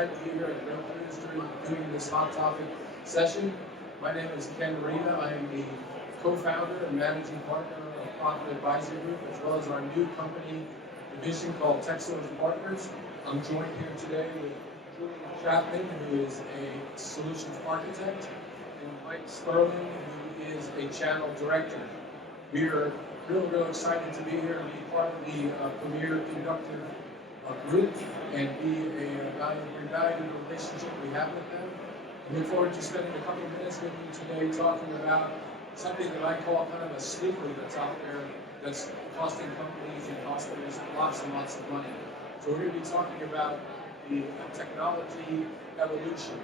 excited to be here at Real Industry doing this hot topic session. My name is Ken Rita. I am the co-founder and managing partner of Profit Advisory Group, as well as our new company division called Texos Partners. I'm joined here today with Julian Chapman, who is a solutions architect, and Mike Sperling, who is a channel director. We are real excited to be here and be part of the Premier Conductor group and be a valued relationship we have with them. I look forward to spending a couple of minutes with you today talking about something that I call kind of a sleeper that's out there that's costing companies and hospitals lots and lots of money. So we're going to be talking about the technology evolution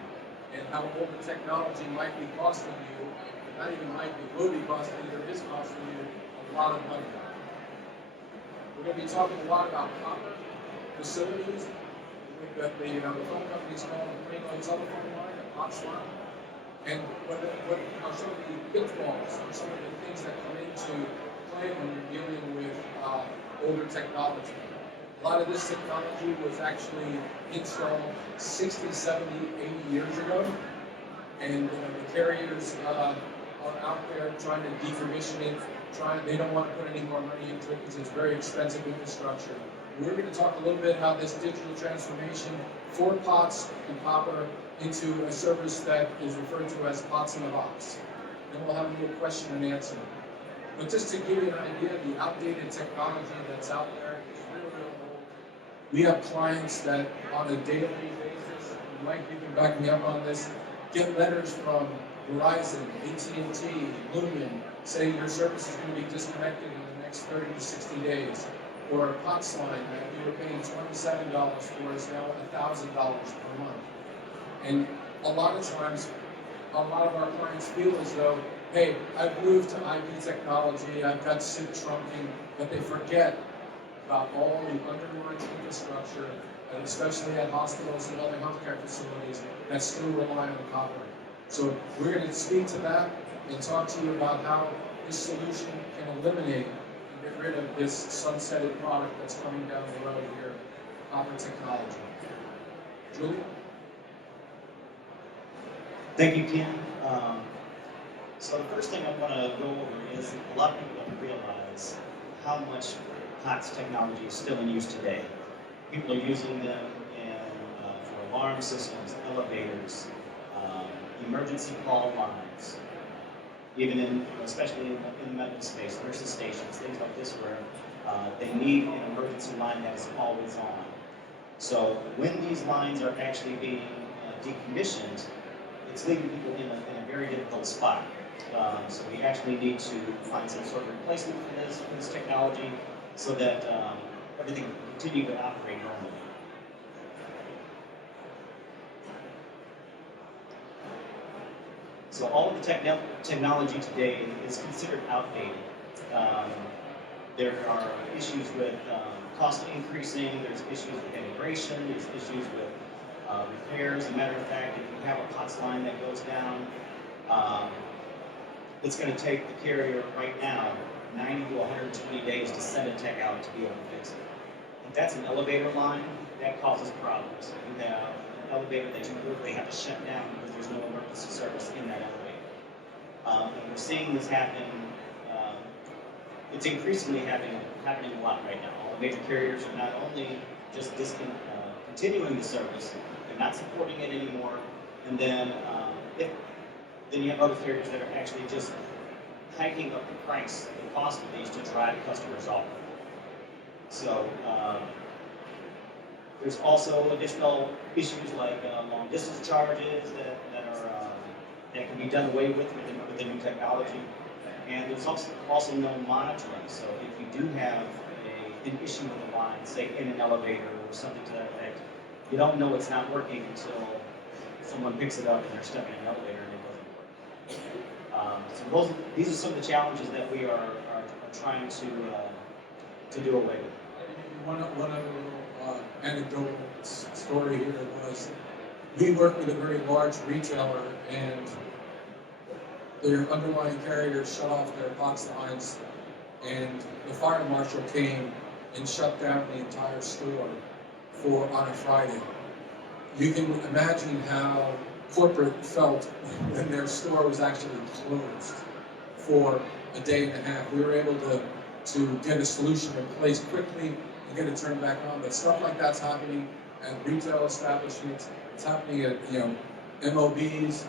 and how all the technology might be costing you, not even might be, will be costing you, or is costing you a lot of money. We're going to be talking a lot about copper facilities. We've got the phone companies called the Plano telephone line, a POTS line. And what are some of the pitfalls and some of the things that come into play when you're dealing with older technology. A lot of this technology was actually installed 60, 70, 80 years ago. And the carriers are out there trying to decommission it, they don't want to put any more money into it because it's very expensive infrastructure. We're going to talk a little bit how this digital transformation for POTS and copper into a service that is referred to as POTS in a box. And we'll have a little question and answer. But just to give you an idea, the outdated technology that's out there is real old. We have clients that on a daily basis, Mike, you can back me up on this, get letters from Verizon, AT&T, Lumen, saying your service is going to be disconnected in the next 30 to 60 days. Or a POTS line that we were paying $27 for is now $1,000 per month. And a lot of times, a lot of our clients feel as though, hey, I've moved to IP technology, I've got SIP trunking, but they forget about all the underlying infrastructure, and especially at hospitals and other healthcare facilities that still rely on copper. So we're going to speak to that and talk to you about how this solution can eliminate and get rid of this sunsetted product that's coming down the road here, copper technology. Julian? Thank you, Ken. So the first thing I want to go over is a lot of people don't realize how much POTS technology is still in use today. People are using them for alarm systems, elevators, emergency call lines, even especially in the medical space, nurses stations, things like this where they need an emergency line that is always on. So when these lines are actually being decommissioned, it's leaving people in a very difficult spot. So we actually need to find some sort of replacement for this technology so that everything can continue to operate normally. So all of the technology today is considered outdated. There are issues with cost increasing, there's issues with integration, there's issues with repairs. As a matter of fact, if you have a POTS line that goes down, it's going to take the carrier right now 90 to 120 days to send a tech out to be able to fix it. If that's an elevator line, that causes problems. You have an elevator that you literally have to shut down because there's no emergency service in that elevator. And we're seeing this happen, it's increasingly happening a lot right now. All the major carriers are not only just continuing the service, they're not supporting it anymore, and then then you have other carriers that are actually just hiking up the price, the cost of these to drive customers off. So there's also additional issues like long distance charges that can be done away with the new technology. And there's also no monitoring. So if you do have an issue with the line, say in an elevator or something to that effect, you don't know it's not working until someone picks it up and they're stuck in an elevator and it doesn't work. So these are some of the challenges that we are trying to do away with. One other little anecdotal story here was we work with a very large retailer and their underlying carriers shut off their POTS lines and the fire marshal came and shut down the entire store on a Friday. you can imagine how corporate felt when their store was actually closed for a day and a half. We were able to get a solution in place quickly and get it turned back on. But stuff like that's happening at retail establishments. It's happening at MOBs,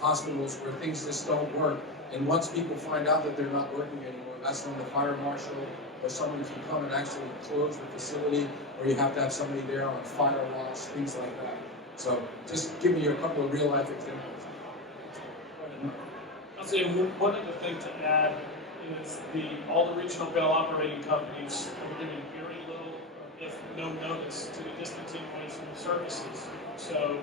hospitals, where things just don't work. And once people find out that they're not working anymore, that's when the fire marshal or someone can come and actually close the facility, or you have to have somebody there on fire watch, things like that. So just giving you a couple of real life examples. I'll say one other thing to add is all the regional bail operating companies are giving very little, if no notice, to the discontinuation of services. So,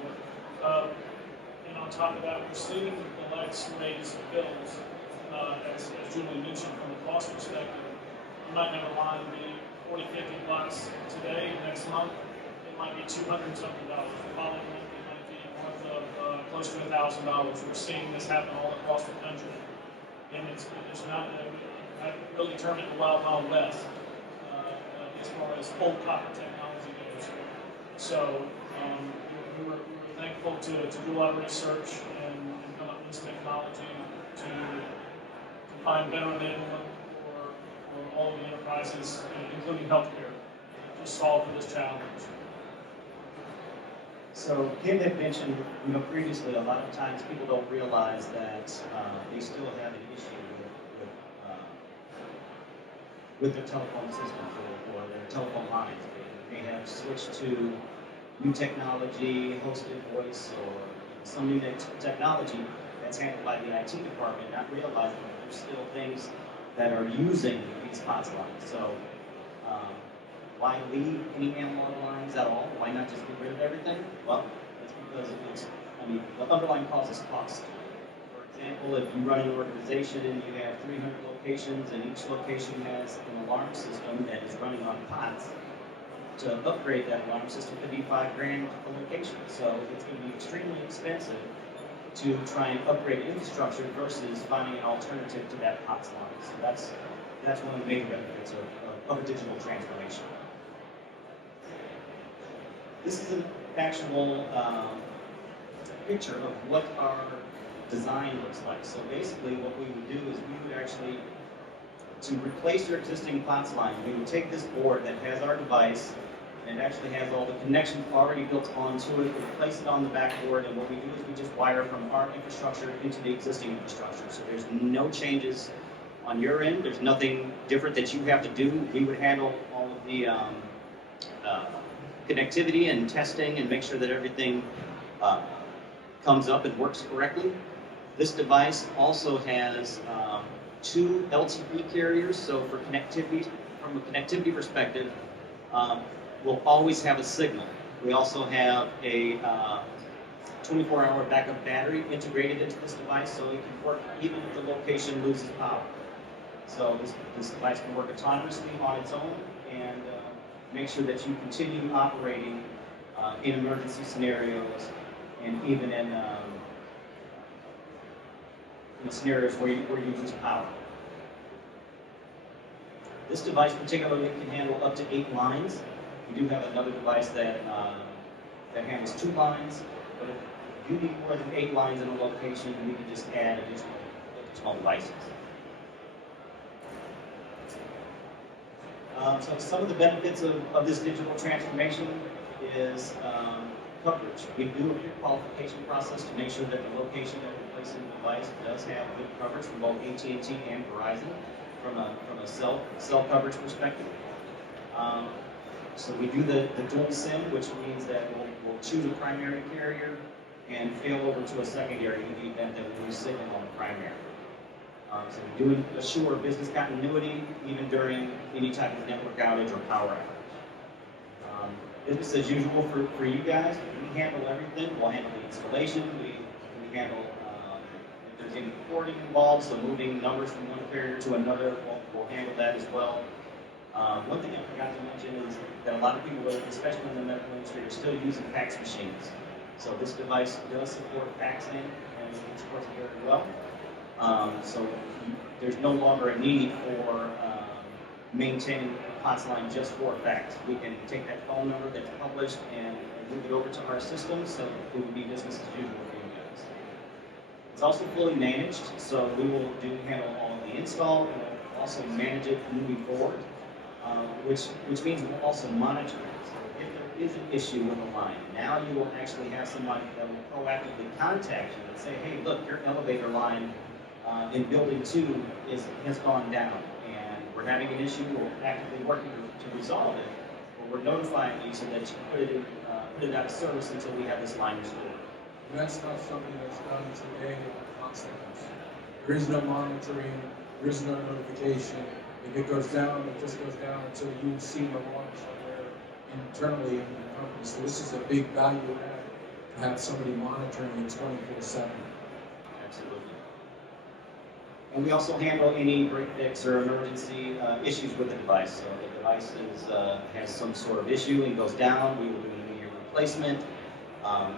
and on top of that, we're seeing the lights raise bills, as Julie mentioned, from a cost perspective. You might have a line be 40, 50 bucks today, next month, it might be $200 something. The following month, it might be north of close to $1,000. We're seeing this happen all across the country. And it's not, I really term it the Wild Wild West, as far as old copper technology goes. So we were thankful to do a lot of research and come up with this technology to find better enablement for all of the enterprises, including healthcare, to solve for this challenge. So Kim had mentioned, previously, a lot of times people don't realize that they still have an issue with their telephone systems or their telephone lines. They have switched to new technology, hosted voice, or some new technology that's handled by the IT department, not realizing that there's still things that are using these POTS lines. So why leave any analog lines at all? Why not just get rid of everything? Well, it's because the underlying cause is cost. For example, if you run an organization and you have 300 locations and each location has an alarm system that is running on POTS, to upgrade that alarm system could be $5 grand per location. So it's going to be extremely expensive to try and upgrade infrastructure versus finding an alternative to that POTS line. So that's one of the main benefits of a digital transformation. This is an actual picture of what our design looks like. So basically what we would do is we would actually, to replace your existing POTS line, we would take this board that has our device, and it actually has all the connections already built onto it, we place it on the backboard, and what we do is we just wire from our infrastructure into the existing infrastructure. So there's no changes on your end, there's nothing different that you have to do. We would handle all of the connectivity and testing and make sure that everything comes up and works correctly. This device also has 2 LTE carriers, so for connectivity, from a connectivity perspective, we'll always have a signal. We also have a 24-hour backup battery integrated into this device, so it can work even if the location loses power. So this device can work autonomously on its own and make sure that you continue operating in emergency scenarios and even in scenarios where you lose power. This device particularly can handle up to 8 lines. We do have another device that handles 2 lines, but if you need more than 8 lines in a location, we can just add additional devices. So some of the benefits of this digital transformation is coverage. We do a pre-qualification process to make sure that the location that we're placing the device does have good coverage from both AT&T and Verizon from a cell coverage perspective. So we do the dual SIM, which means that we'll choose a primary carrier and fail over to a secondary in the event that we lose signal on the primary. So we do assure business continuity even during any type of network outage or power outage. Business as usual for you guys. We handle everything. We'll handle the installation. We handle if there's any porting involved, so moving numbers from one carrier to another, we'll handle that as well. One thing I forgot to mention is that a lot of people, especially in the medical industry, are still using fax machines. So this device does support faxing, and it supports it very well. So there's no longer a need for maintaining POTS line just for a fact. We can take that phone number that's published and move it over to our system, so it would be business as usual for you guys. It's also fully managed, so we will handle all of the install and we'll also manage it moving forward, which means we'll also monitor it. So if there is an issue with the line, now you will actually have somebody that will proactively contact you and say, hey, look, your elevator line in building 2 has gone down and we're having an issue, we're actively working to resolve it, but we're notifying you so that you put it out of service until we have this line restored. And that's not something that's done today constantly. There is no monitoring, there is no notification. If it goes down, it just goes down until you see the alarm somewhere internally in the company. So this is a big value add to have somebody monitoring it 24/7. Absolutely. And we also handle any break fix or emergency issues with the device. So if the device has some sort of issue and goes down, we will do an immediate replacement.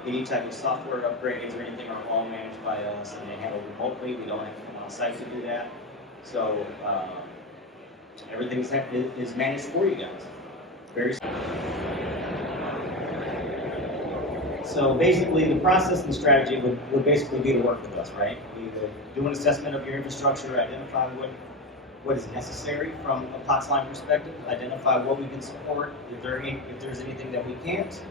Any type of software upgrades or anything are all managed by us and they handle remotely. We don't have to come on site to do that. So everything is managed for you guys. Very simple. So basically, the process and strategy would basically be to work with us, right? We would do an assessment of your infrastructure, identify what is necessary from a POTS line perspective, identify what we can support, if there's anything that we can't,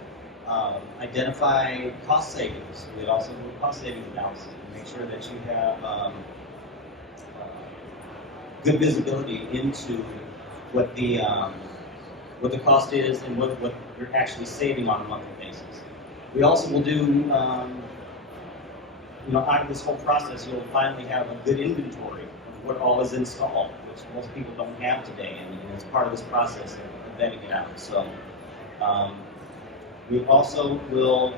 identify cost savings. We'd also do a cost savings analysis and make sure that you have good visibility into what the cost is and what you're actually saving on a monthly basis. We also will do, out of this whole process, you'll finally have a good inventory of what all is installed, which most people don't have today, and it's part of this process of vetting it out. So we also will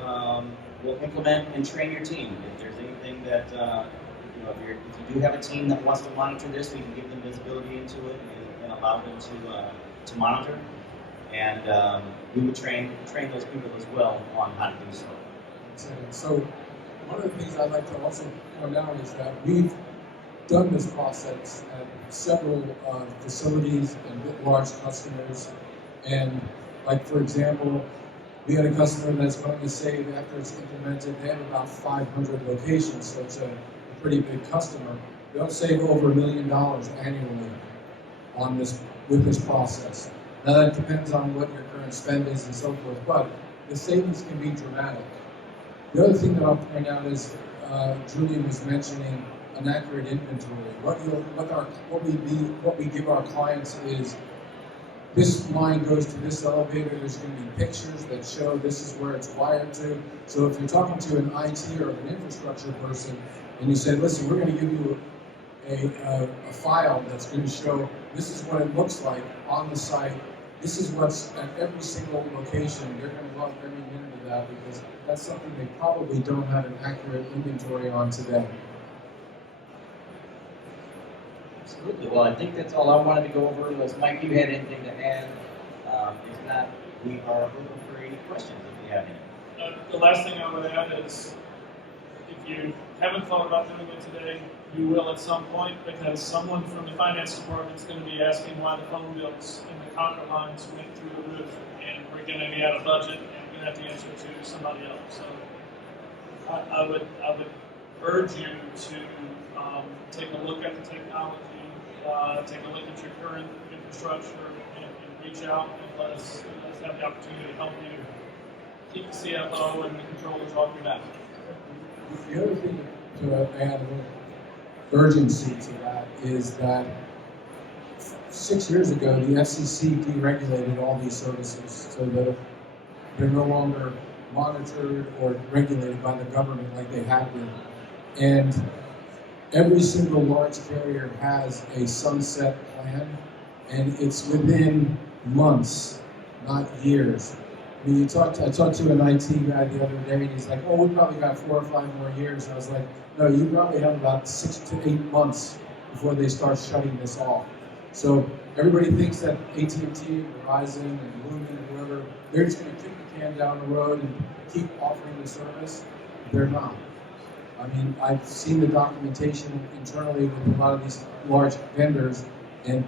implement and train your team. If there's anything that if you do have a team that wants to monitor this, we can give them visibility into it and allow them to monitor. And we would train those people as well on how to do so. So one of the things I'd like to also point out is that we've done this process at several facilities and with large customers. And like, for example, we had a customer that's going to save, after it's implemented, they have about 500 locations, so it's a pretty big customer. They'll save over $1 million annually on this with this process. Now that depends on what your current spend is and so forth, but the savings can be dramatic. The other thing that I'll point out is Julian was mentioning an accurate inventory. What we give our clients is this line goes to this elevator. There's going to be pictures that show this is where it's wired to. So if you're talking to an IT or an infrastructure person, and you say, "Listen, we're going to give you a file that's going to show this is what it looks like on the site. This is what's at every single location." They're going to love every minute of that because that's something they probably don't have an accurate inventory on today. Absolutely. Well, I think that's all I wanted to go over. Unless Mike, you had anything to add? If not, we are open for any questions if you have any. The last thing I would add is, if you haven't thought about doing it today, you will at some point, because someone from the finance department is going to be asking why the phone bills and the copper lines went through the roof, and we're going to be out of budget, and we're going to have to answer to somebody else. So I would urge you to take a look at the technology, take a look at your current infrastructure, and reach out and let us have the opportunity to help you keep the CFO and the controllers off your back. The other thing to add a little urgency to that is that 6 years ago, the FCC deregulated all these services so that they're no longer monitored or regulated by the government like they have been. And every single large carrier has a sunset plan, and it's within months, not years. I mean, I talked to an IT guy the other day, and he's like, "Oh, we probably got 4 or 5 more years." And I was like, "No, you probably have about 6 to 8 months before they start shutting this off." So everybody thinks that AT&T, Verizon, and Lumen, and whoever, they're just going to kick the can down the road and keep offering the service. They're not. I mean, I've seen the documentation internally with a lot of these large vendors, and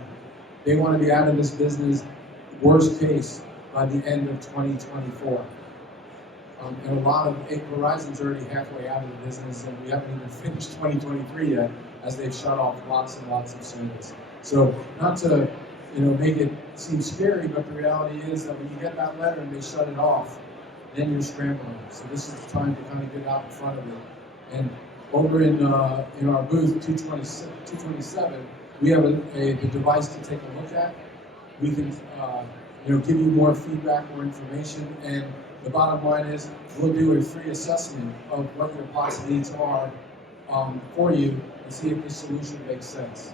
They want to be out of this business, worst case, by the end of 2024. And a lot of Verizon's already halfway out of the business, and we haven't even finished 2023 yet, as they've shut off lots and lots of service. So not to make it seem scary, but the reality is that when you get that letter and they shut it off, then you're scrambling. So this is the time to kind of get out in front of it. And over in our booth 227, we have a device to take a look at. We can give you more feedback, more information, and the bottom line is we'll do a free assessment of what your POTS needs are for you and see if this solution makes sense.